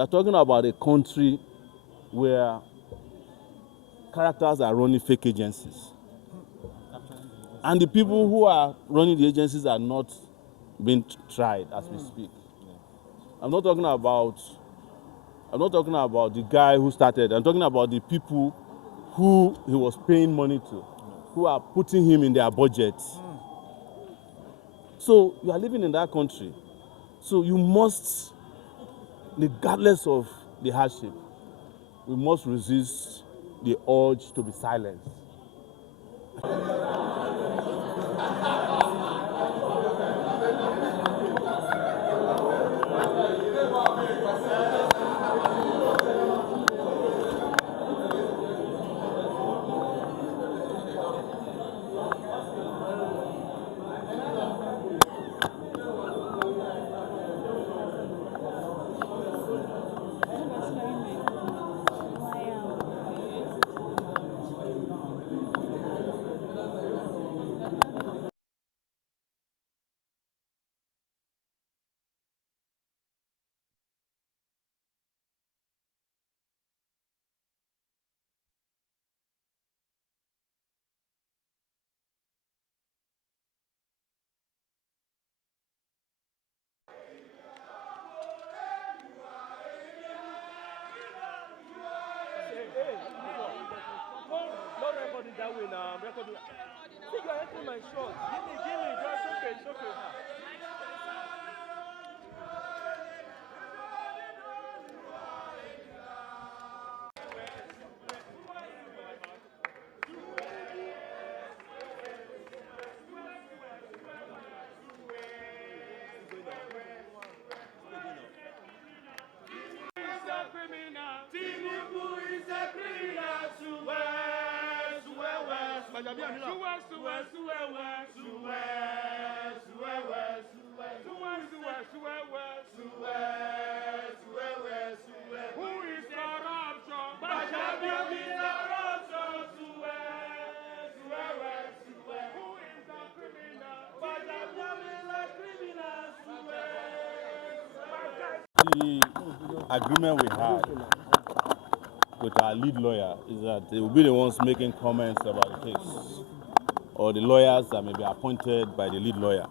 We're talking about a country where characters are running fake agencies. And the people who are running the agencies are not being tried as we speak. I'm not talking about the guy who started. I'm talking about the people who he was paying money to, who are putting him in their budget. So you are living in that country. So you must, regardless of the hardship, we must resist the urge to be silent. Not recording that way now. I'm recording. See, you're entering my shot. Give me. Just okay, it's okay. Who is The agreement we had with our lead lawyer is that they will be the ones making comments about the case, or the lawyers that may be appointed by the lead lawyer.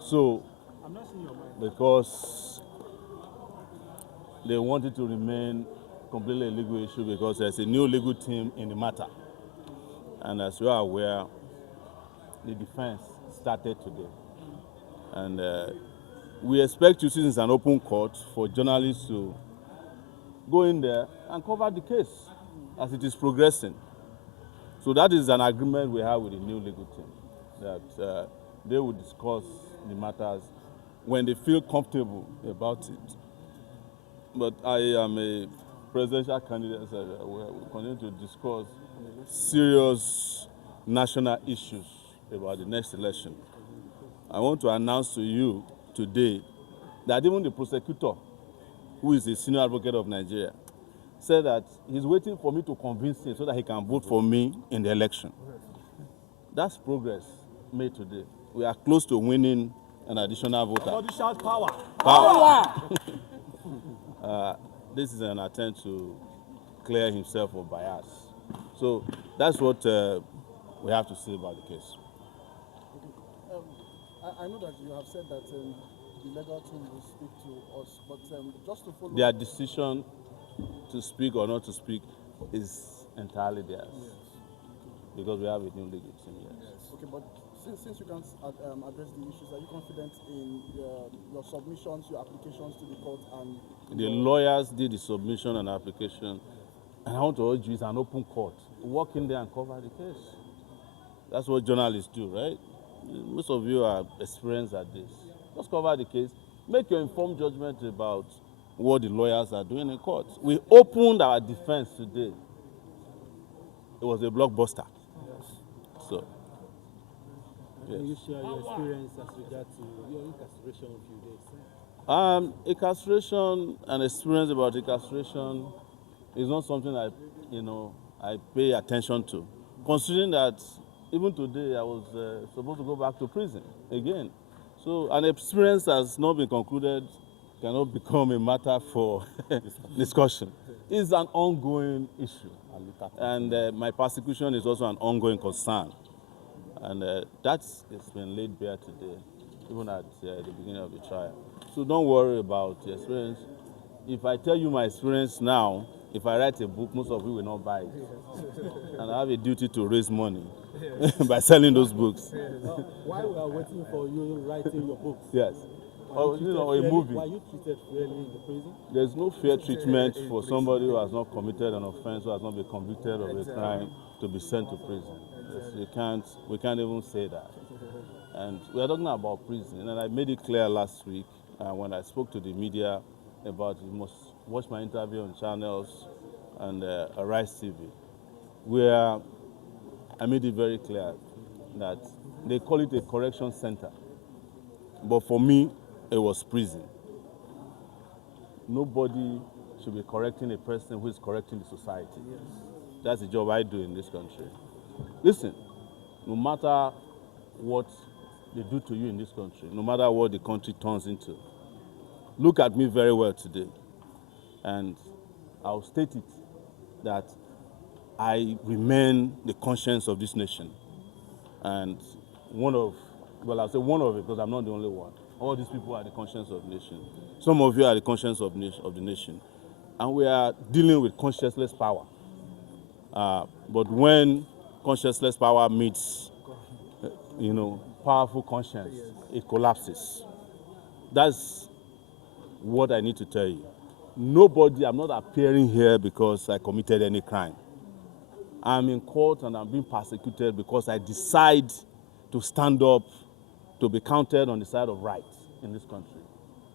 So, because they wanted to remain completely a legal issue because there's a new legal team in the matter. And as you are aware, the defense started today. And we expect you, since it's an open court, for journalists to go in there and cover the case as it is progressing. So that is an agreement we have with the new legal team, that they will discuss the matters when they feel comfortable about it. But I am a presidential candidate, so we continue to discuss serious national issues about the next election. I want to announce to you today that even the prosecutor, who is the senior advocate of Nigeria, said that he's waiting for me to convince him so that he can vote for me in the election. That's progress made today. We are close to winning an additional voter. Somebody shout power. This is an attempt to clear himself of bias. So that's what we have to say about the case. I know that you have said that the legal team will speak to us, but just to follow Their decision to speak or not to speak is entirely theirs. Yes. Because we have a new legal team, yes. Okay, but since you can't address the issues, are you confident in your submissions, your applications to the court, and The lawyers did the submission and application, and I want to urge you, it's an open court. Walk in there and cover the case. That's what journalists do, right? Most of you are experienced at this. Just cover the case. Make your informed judgment about what the lawyers are doing in court. We opened our defense today. It was a blockbuster. So, Can you share your experience as regards to your incarceration a few days? Incarceration and experience about incarceration is not something I pay attention to. Considering that even today I was supposed to go back to prison again. So an experience has not been concluded cannot become a matter for discussion. It's an ongoing issue. And my persecution is also an ongoing concern. And that's been laid bare today, even at the beginning of the trial. So don't worry about the experience. If I tell you my experience now, if I write a book, most of you will not buy it. And I have a duty to raise money by selling those books. While we are waiting for you writing your books, Yes. Or, you know, a movie. were you treated fairly in the prison? There's no fair treatment for somebody who has not committed an offense, who has not been convicted of a crime, to be sent to prison. We can't even say that. And we are talking about prison, and I made it clear last week when I spoke to the media about you must watch my interview on channels and Arise TV, where I made it very clear that they call it a correction center, but for me, it was prison. Nobody should be correcting a person who is correcting the society. That's the job I do in this country. Listen, no matter what they do to you in this country, no matter what the country turns into, look at me very well today, and I'll state it that I remain the conscience of this nation. And I'll say one of it because I'm not the only one. All these people are the conscience of the nation. Some of you are the conscience of the nation. And we are dealing with conscienceless power. But when conscienceless power meets, powerful conscience, it collapses. That's what I need to tell you. I'm not appearing here because I committed any crime. I'm in court and I'm being persecuted because I decide to stand up to be counted on the side of right in this country.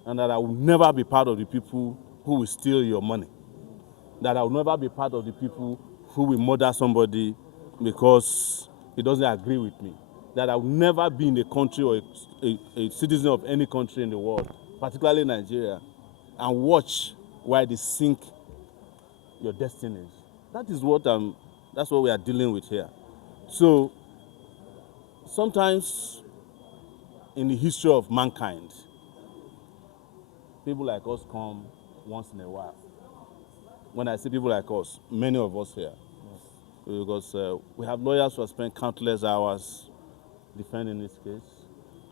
And that I will never be part of the people who will steal your money. That I will never be part of the people who will murder somebody because he doesn't agree with me. That I will never be in a country or a citizen of any country in the world, particularly Nigeria, and watch while they sink your destinies. That's what we are dealing with here. So sometimes in the history of mankind, people like us come once in a while. When I say people like us, many of us here. Because we have lawyers who have spent countless hours defending this case.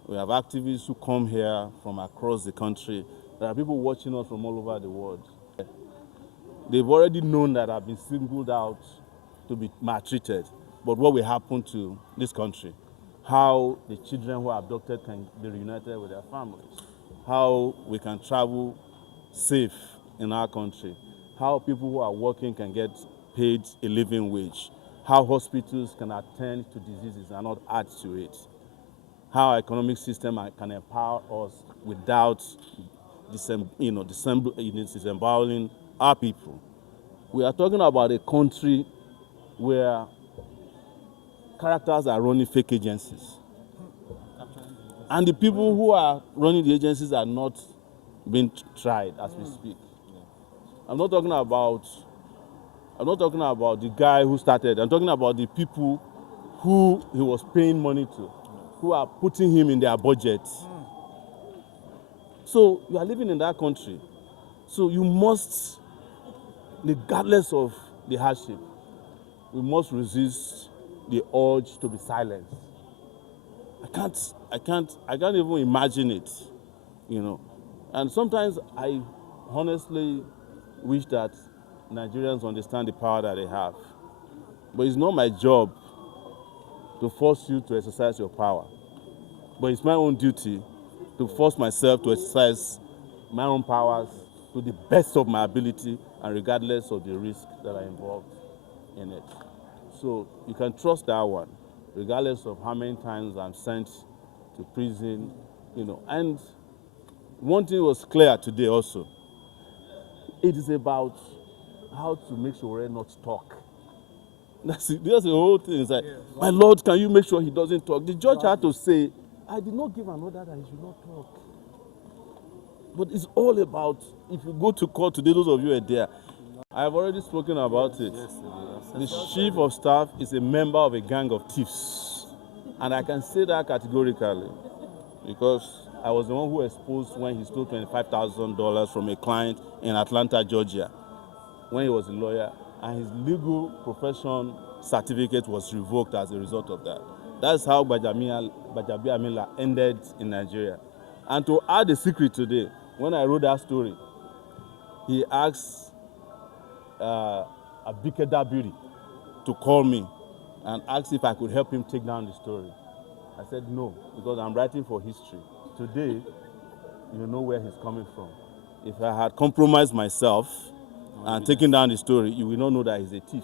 We have activists who come here from across the country. There are people watching us from all over the world. They've already known that I've been singled out to be maltreated. But what will happen to this country? How the children who are abducted can be reunited with their families. How we can travel safe in our country. How people who are working can get paid a living wage. How hospitals can attend to diseases and not add to it. How our economic system can empower us without disemboweling our people. We are talking about a country where characters are running fake agencies. And the people who are running the agencies are not being tried as we speak. I'm not talking about the guy who started. I'm talking about the people who he was paying money to, who are putting him in their budget. So you are living in that country. So you must, regardless of the hardship, we must resist the urge to be silent. I can't even imagine it, And sometimes I honestly wish that Nigerians understand the power that they have. But it's not my job to force you to exercise your power. But it's my own duty to force myself to exercise my own powers to the best of my ability and regardless of the risks that are involved in it. So you can trust that one, regardless of how many times I'm sent to prison, And one thing was clear today also. It is about how to make Sowore not talk. That's the whole thing. It's like, my Lord, can you make sure he doesn't talk? The judge had to say, I did not give an order that he should not talk. But it's all about, if you go to court today, those of you are there, I have already spoken about it. The chief of staff is a member of a gang of thieves. And I can say that categorically because I was the one who exposed when he stole $25,000 from a client in Atlanta, Georgia, when he was a lawyer, and his legal profession certificate was revoked as a result of that. That's how Gbajabiamila ended in Nigeria. And to add a secret today, when I wrote that story, he asked Abike Dabiri to call me and ask if I could help him take down the story. I said no, because I'm writing for history. Today, you know where he's coming from. If I had compromised myself and taken down the story, you will not know that he's a thief.